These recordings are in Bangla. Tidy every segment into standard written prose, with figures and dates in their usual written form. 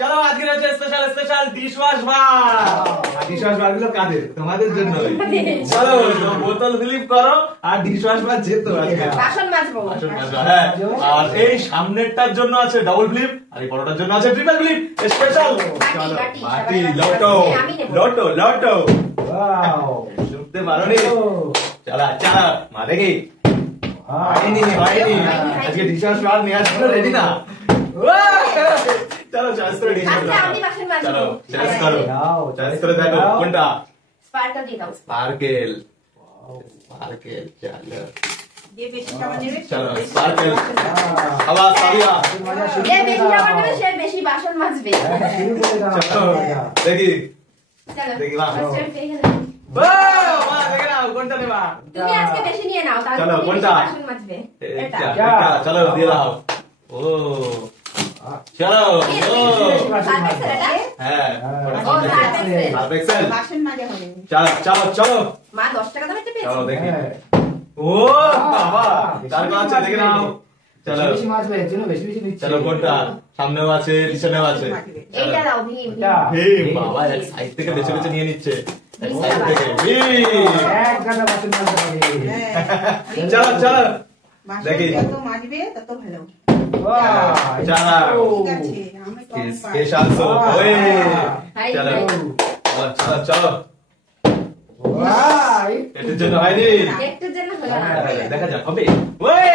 চলো আজকে হচ্ছে special special dish wash bar. Dish wash bar গুলো কাদের? তোমাদের জন্য। চলো বোতল ফিলিপ করো আর ডিশ ওয়াশ বার যেত আজকে বাসন মাজবো। হ্যাঁ, আর এই সামনেরটার জন্য আছে ডাবল ফ্লিপ আর এই বড়টার জন্য আছে ট্রিপল ফ্লিপ স্পেশাল। চলো বাটি লটো লটো লটো। ওয়াও শুনতে পারো নি? চলো চলো মা দেখি। হয়নি হয়নি আজকে ডিশ ওয়াশ বার নিয়ে আসছো রেডি না? চলো চয়েস করে ডিশ ওয়াশ বার। চলো চয়েস করো চয়েস করে দেখো কোনটা। স্পার্কেল দিয়ে দাও। স্পার্কেল স্পার্কেল চলো ये बेशी सामान নেবে। চলো স্পার্কেল আবার সাবিয়া যে বেশি সাবান নেবে সে বেশি বাসন মাজবে। চলো দেখি চলো দেখি মা। ফার্স্ট টাইম পেয়ে গেলে। মা দেখে নাও কোনটা নেবা। তুমি আজকে বেশি নিয়ে নাও তাহলে চলো, তুমি কোনটা? বেশি বাসন মাজবে। এটা এটা চলো দিয়ে দাও। ও চলো ও সার্ফেক্সেল এটা? হ্যাঁ ও সার্ফেক্সেল। সার্ফেক্সেল বাসন মাজা হবে। চলো চলো চলো মা 10 টাকা দামের পেয়েছে। চলো দেখি। ও বাবা তার কাছে দেখে নাও। চলো বেশি মাছ পেয়ে জন্য বেশি বেশি নিচ্ছে। চলো কোনটা সামনেও আছে পিছনেও আছে। এইটা দাও ভীম। ভীম বাবা এক সাইড থেকে বেছে বেছে নিয়ে নিচ্ছে এক সাইড থেকে ভীম। এক গাদা বাসন মাছ হবে। চলো চলো বাসন দেখি। যত মাজবে তত ভালো। বাহ চলো ঠিক আছে আমি কম পাই। স্পেশাল সোপ ওই হাই চলো হাই। চলো চলো চলো ভাই এটার জন্য হয়নি একটুর জন্য হলো না। দেখা যাক হবে ওই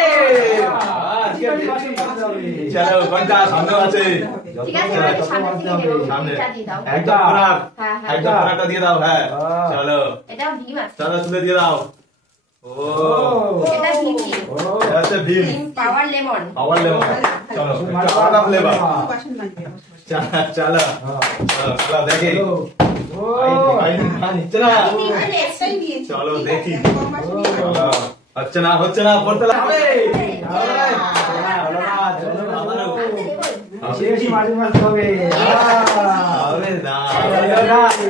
চলো কোনটা সামনেও আছে। ঠিক আছে আমি সামনে থেকে নেব। সামনে এটা দিয়ে দাও। একদম কোনার হ্যাঁ হ্যাঁ। একদম কোনারটা দিয়ে দাও। হ্যাঁ চলো এটা ভীম আছে। চলো তুলে দিয়ে দাও। ও এটা ভীম। এটা হচ্ছে ভীম ভীম পাওয়ার লেমন। পাওয়ার লেমন। চলো আলাদা ফ্লেভার। বাসন মাজবে। চলো চলো চলো চলো দেখি। ও নিচ্ছে না আমি একটাই নিয়েছি। চলো দেখি। কম বাসন নিয়ে নাও। চলো, হচ্ছে না পড়তে হবে। বেশি বেশি মাছ মাছ হবে। হবে না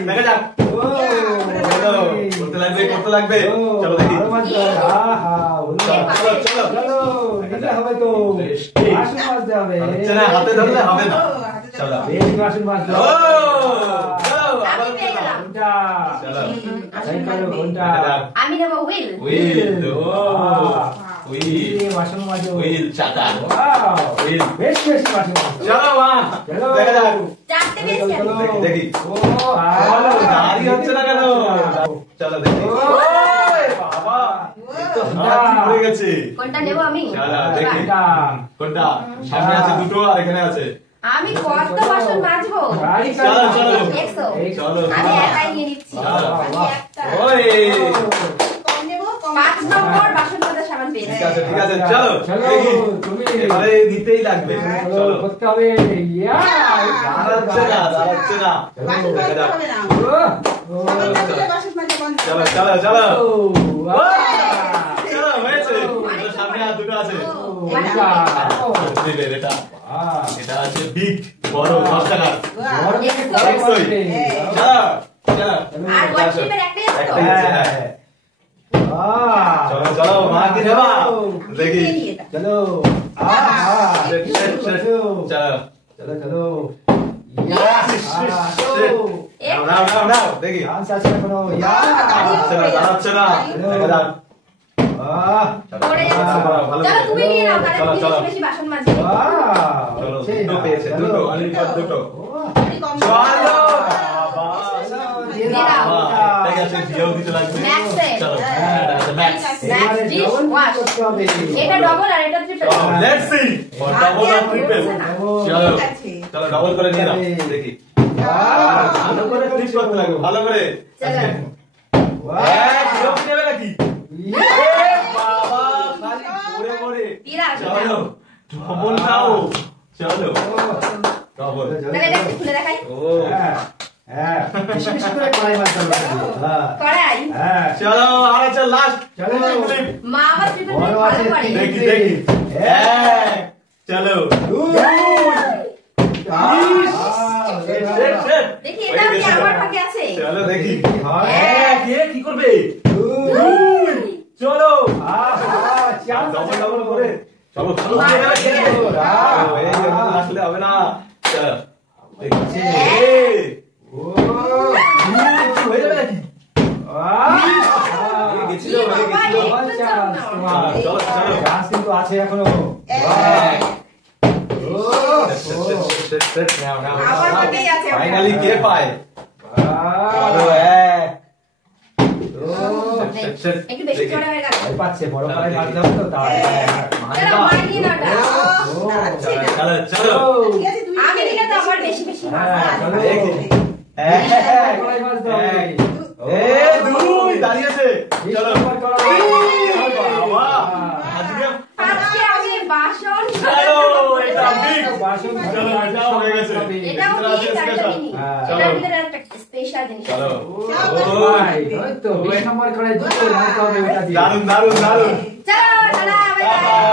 দেখা যাক। করতে লাগবে করতে লাগবে। চলো দেখি। আরো মাছ হবে। আহা চলো চলো চলো এটা হবে তো বাসন মাছ হবে। হচ্ছে না হাতে ধরলে হবে না। চলো বেশি বাসন মাছ ও চলো আবার আমি পেয়ে গেলাম। কোনটা চলো তাই করো কোনটা আমি নেব হুইল। হুইল ও হুইল বাসন মাছ হুইল চাকা ওয়াও হুইল। বেশি বেশি বাসন মাছ চলো মা চলো দেখা যাক। চারটে পেয়েছি আমি। দেখি দেখি। ও চলো দাঁড়ি হচ্ছে না কেন? চলো দেখি। ওই বাবা তো হাত পড়ে গেছে। কোনটা নেব আমি? চলো দেখি কোনটা কোনটা সামনে আছে দুটো আর এখানে আছে। আমি কত বাসন মাজবো? গাড়ি চলো চলো 100। চলো আমি একাই নিয়ে নিচ্ছি। চলো। আমি একটা। ওই কম নেব কম। 5 নম্বর বাসন মাজার সাবান পেয়েছি। ঠিক আছে চলো চলো দেখি। তুমি এবারে নিতেই লাগবে। চলো চলো করতে হবে ইয়া দাঁড়াচ্ছে না দাঁড়াচ্ছে না। বাসন দেখা মাজতে যাক। হবে না। ও সাবান মাজলে বাসন মাজা বন্ধ। চলো চলো চলো ও চলো হয়েছে। দুটো সামনে আর দুটো আছে। দিলেন এটা এটা আছে বিগ বড় 10 টাকা। বড় থেকে বড় করবে চলো চলো আর ওয়াশিপের একটাই আছে তো? একটাই আছে, হ্যাঁ। চলো চলো মা কি নেবা দেখি। চলো শেট, শেট, শেট। চলো চলো চলো নাও নাও নাও দেখি। ডান্স আছে এখনো ইয়া দাঁড়াচ্ছে না দেখা যাক। পড়ে যাচ্ছে। ভালো চলো তুমি নিয়ে নাও তাহলে চলো তুমি চলো বেশি বেশি বাসন মাজবে। চলো দুটো পেয়েছে দুটো আলিফার দুটো। আমি কম চলো বাবা দিয়ে দাও। ঠিক আছে দিয়েও দিতে লাগবে। Max-এ। চলো এটা আছে ম্যাক্স। Max dish wash। এটা ডবল আর এটা ট্রিপল। লেটস সি ডাবল আর ট্রিপল। চলো ঠিক আছে। চলো ডাবল করে নিয়ে নাও দেখি। ভালো করে ফিনিশ করতে লাগবে ভালো করে। চলো। লোক নেবে নাকি? বাবা খালি পড়ে পড়ে। বিরাট। চলো ডবল নাও চলো ডবল। তাহলে এটা একটু খুলে দেখাই। ও হ্যাঁ বেশি বেশি করে কড়াই মারতে হবে হ্যাঁ কড়াই। হ্যাঁ চলো আর আছে লাস্ট চলো মা আবার ট্রিপল বড় ভালো আছে, করে। দেখি দেখি। এক চলো দেখি এটা কি আমার ভাগে আছে? চলো দেখি। এক। কে কি করবে? চলো ডবল ডবল করে চলো চলো মা, এই যে লাস্ট এক। আবার বাকি আছে ওটা। ফাইনালি কে পায়? ভালো, এক। একটু বেশি চড়া হয়ে গেল। ভয় পাচ্ছে, বড় কড়াই ভাজতে হবে তো তাই। চলো, মারিয়ে না ওটা। দাঁড়াচ্ছে না। চলো চলো। ঠিক আছে, তুই আমি দিলে তো আমার বেশি বেশি হ্যাঁ, চলো। দেখি। বড় কড়াই ভাজতে হবে। এক। দুই দাঁড়িয়েছে। চলো। নম্বর কড়াই। বাবা, আজকে আজকে আমি বাসন চলো, এটা big। বাসন চলো, এটাও হয়ে গেছে। এটাও কি একটা মিনি। হ্যাঁ। এটার ভিতরে একটা স্পেশাল জিনিস আছে। চলো। ভাই, ওই তো 20 নম্বর কড়াই দুটো ভাজতে হবে ওটা দিয়ে। দারুন দারুন দারুন। চলো টাটা বাই বাই।